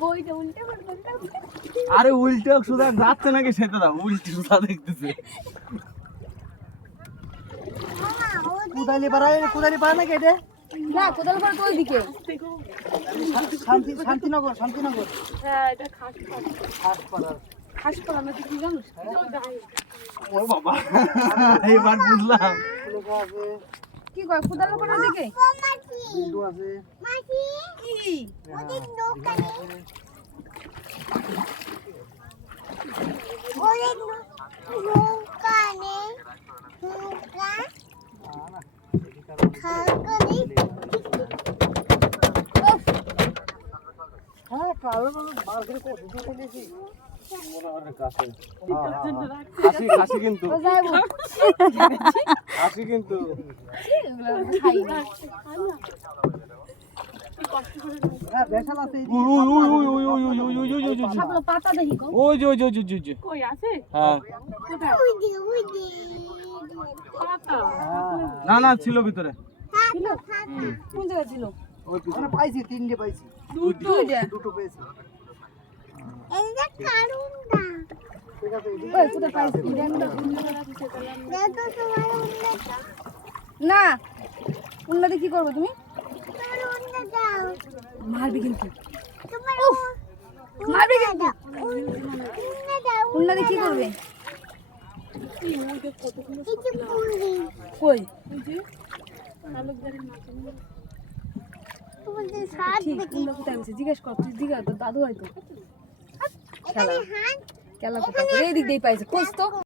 বইটা উল্টে পড়বে। আরে উল্টে সুদা যাচ্ছে নাকি সেটা দাও, উল্টে সুদা দেখতেছে। কুদালি পাড়া না কেটে না কোদাল করে তো ওইদিকে। শান্তিনগর হ্যাঁ এটা খাসপাড়া না কি জানো? ও বাবা, এইবার বুঝলাম। কি কয় কোদাল করে ওইদিকে? বিন্দু আছে কি? হ্যাঁ কালো মাল করে কত দূর চলেছি খাসি কিন্তু, ও যাইবো। খাসি কিন্তু। এগুলো খাই না। হ্যাঁ বেশাল আছে সবগুলো পাতা দেখি গো। ওই যে কই আছে? হ্যাঁ, কোথায়? পাতা। না ছিল ভিতরে। ছিল? কোন জায়গায় ছিল? ওই পিছনে পাইছি তিনটে পাইছি দুটো পেয়েছি ঠিক আছে ওই কোথায় পাইছি? না উন্নতি কি করবে তুমি? মারবি কিন্তু। উফ, মারবি কিন্তু। উন্নতি কি করবে? কই? ঠিক, কোথায় গেছে? জিজ্ঞেস কর, তুই জিজ্ঞাসা তোর দাদু হয়তো খেলা খেলা কোথায় করে? এই দিক দিয়ে পাইছে, খোঁজ তো।